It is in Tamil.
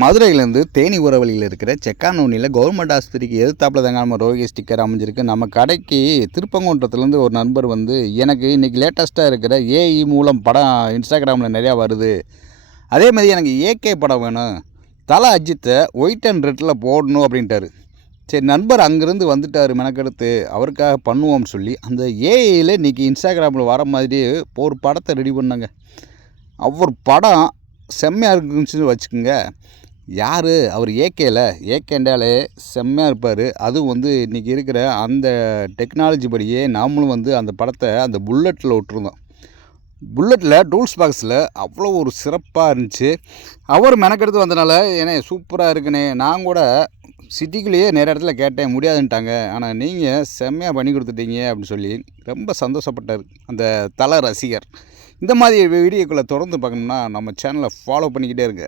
மதுரையிலேருந்து தேனி உற வழியில் இருக்கிற செக்கானூனியில் கவர்மெண்ட் ஆஸ்பத்திரிக்கு எதிர்த்தாப்பில் தாங்க நம்ம ரோகி ஸ்டிக்கர் அமைஞ்சிருக்கு. நம்ம கடைக்கு திருப்பங்குன்றத்துலேருந்து ஒரு நண்பர் வந்து எனக்கு இன்றைக்கி லேட்டஸ்ட்டாக இருக்கிற ஏஇ மூலம் படம் இன்ஸ்டாகிராமில் நிறையா வருது, அதே மாதிரி எனக்கு ஏகே படம் வேணும், தலை அஜித்தை ஒயிட் அண்ட் ரெட்டில் போடணும் அப்படின்ட்டார். சரி, நண்பர் அங்கேருந்து வந்துட்டார் மெனக்கெடுத்து, அவருக்காக பண்ணுவோம்னு சொல்லி அந்த ஏஐயில் இன்றைக்கி இன்ஸ்டாகிராமில் வர மாதிரி ஒரு படத்தை ரெடி பண்ணாங்க. அவர் படம் செம்மையாக இருக்குன்னு வச்சுக்கோங்க. யார் அவர்? ஏகேண்டாலே செம்மையாக இருப்பார். அதுவும் வந்து இன்றைக்கி இருக்கிற அந்த டெக்னாலஜி படியே நாமளும் வந்து அந்த படத்தை அந்த புல்லட்டில் விட்டுருந்தோம். புல்லட்டில் டூல்ஸ் பாக்ஸில் அவ்வளோ ஒரு சிறப்பாக இருந்துச்சு. அவர் மெனக்கெடுத்து வந்தனால ஏன்னா சூப்பராக இருக்குண்ணே, நான் கூட சிட்டிக்குள்ளேயே நிறைய இடத்துல கேட்டேன், முடியாதுன்ட்டாங்க, ஆனால் நீங்கள் செம்மையாக பண்ணி கொடுத்துட்டீங்க அப்படின்னு சொல்லி ரொம்ப சந்தோஷப்பட்டார் அந்த தல ரசிகர். இந்த மாதிரி வீடியோக்களை தொடர்ந்து பார்க்கணும்னா நம்ம சேனலை ஃபாலோ பண்ணிக்கிட்டே இருங்க.